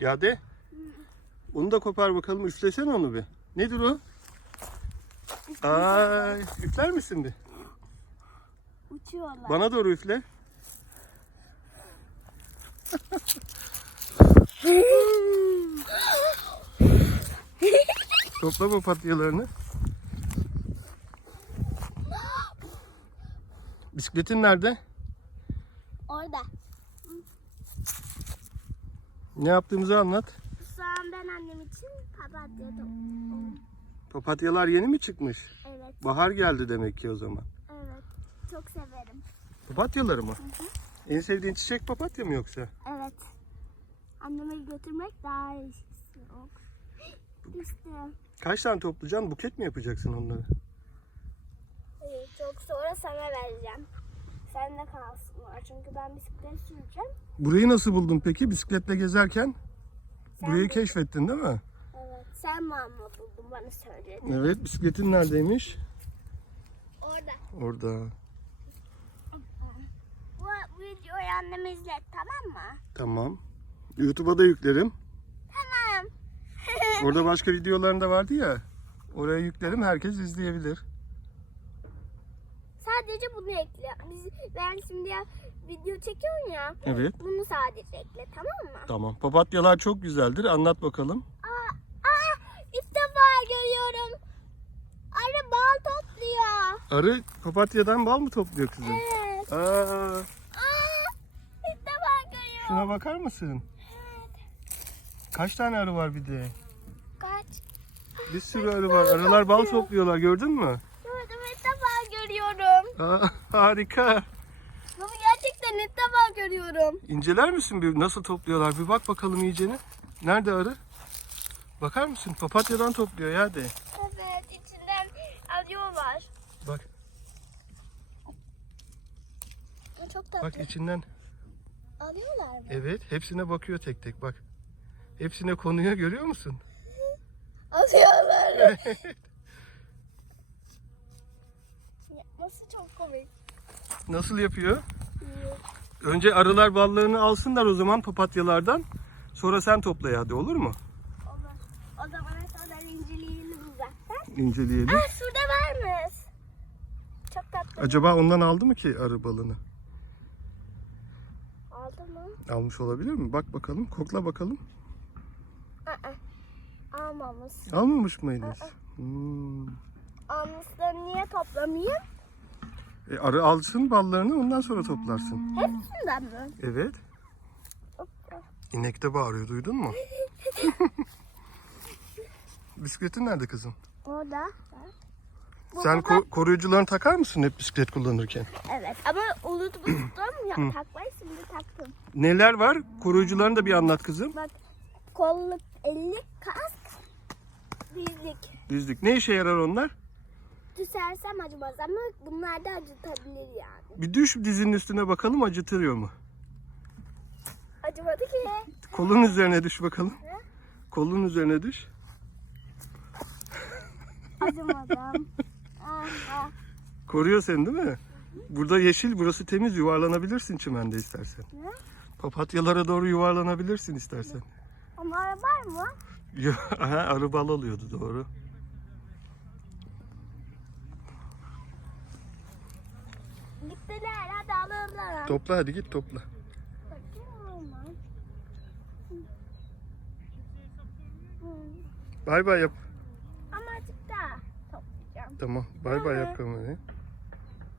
Ya de. Onu da kopar bakalım. Üflesene onu bir. Nedir o? Ay, üfler misin bir? Uçuyorlar. Bana doğru üfle. Topla papatyalarını. Bisikletin nerede? Orada. Ne yaptığımızı anlat. Şu an ben annem için papatya topladım. Papatyalar yeni mi çıkmış? Evet, Bahar geldi demek ki o zaman. evet. Çok severim. Papatyaları mı? En sevdiğin çiçek papatya mı yoksa? Evet. Anneme götürmek daha iyi. Yok. İşte. Kaç tane toplayacaksın? Buket mi yapacaksın onları? Hayır, çok sonra sana vereceğim. Sen de kalsınlar. Çünkü ben bisiklet süreceğim. Burayı nasıl buldun peki? Bisikletle gezerken Sen burayı de- keşfettin değil mi? Evet. Sen mi ama buldun bana söyledin. Evet, bisikletin neredeymiş? Orada. Orada. Bu, bu videoyu anneme izlet tamam mı? Tamam. YouTube'a da yüklerim. Tamam. Orada başka videoların da vardı ya. Oraya yüklerim, herkes izleyebilir. Sadece bunu ekle. Biz, ben şimdi ya, video çekiyorum ya. Evet. Bunu sadece ekle tamam mı? Tamam. Papatyalar çok güzeldir. Anlat bakalım. Aa, aa, ilk defa görüyorum. Arı bal topluyor. Arı papatyadan bal mı topluyor kızım? Evet. Aa, Aa, ilk defa görüyorum. şuna bakar mısın? Kaç tane arı var bir de? Kaç? Bir sürü arı var. Arılar bal topluyorlar gördün mü? Gördüm ilk defa görüyorum. Aa, harika. Bunu gerçekten ilk defa görüyorum. İnceler misin bir nasıl topluyorlar? Bir bak bakalım iyicene. Nerede arı? Bakar mısın? Papatyadan topluyor ya de. Evet içinden alıyorlar. Bak Çok tatlı. bak içinden. Alıyorlar mı? Evet hepsine bakıyor tek tek bak. Hepsine konuyor görüyor musun? Alıyorlar. Nasıl çok komik. Nasıl yapıyor? Önce arılar ballarını alsınlar o zaman papatyalardan. Sonra sen topla hadi olur mu? Olur. O zaman sonra inceleyelim uzaktan. İnceleyelim. Aa şurada varmış. Çok tatlı. Acaba ondan aldı mı ki arı balını? Aldı mı? Almış olabilir mi? Bak bakalım. Kokla bakalım. Aa. Almamış. Almamış mıydınız? Hmm. Almışları niye toplamıyor? E, arı alsın ballarını ondan sonra toplarsın. Hepsinden mi? Evet. İnek de bağırıyor duydun mu? Bisikletin nerede kızım? Orada. Sen ko- koruyucularını takar mısın hep bisiklet kullanırken? Evet ama unutmuştum ya takmayı şimdi taktım. Neler var? Koruyucularını da bir anlat kızım. Bak kolluk, ellik, kask, dizlik. Dizlik. Ne işe yarar onlar? Düşersem acımaz ama bunlar da acıtabilir yani. Bir düş dizinin üstüne bakalım acıtıyor mu? Acımadı ki. Kolun üzerine düş bakalım. Kolun üzerine düş. Acımadım. Aha. Koruyor seni değil mi? Burada yeşil, burası temiz. Yuvarlanabilirsin çimende istersen. Ne? Papatyalara doğru yuvarlanabilirsin istersen. Onlar var mı? Aha, arı bal alıyordu doğru. Gittiler hadi alırlar. Topla hadi git topla. Bay bay yap. Ama azıcık daha toplayacağım. Tamam. Bay bay yap kamerayı.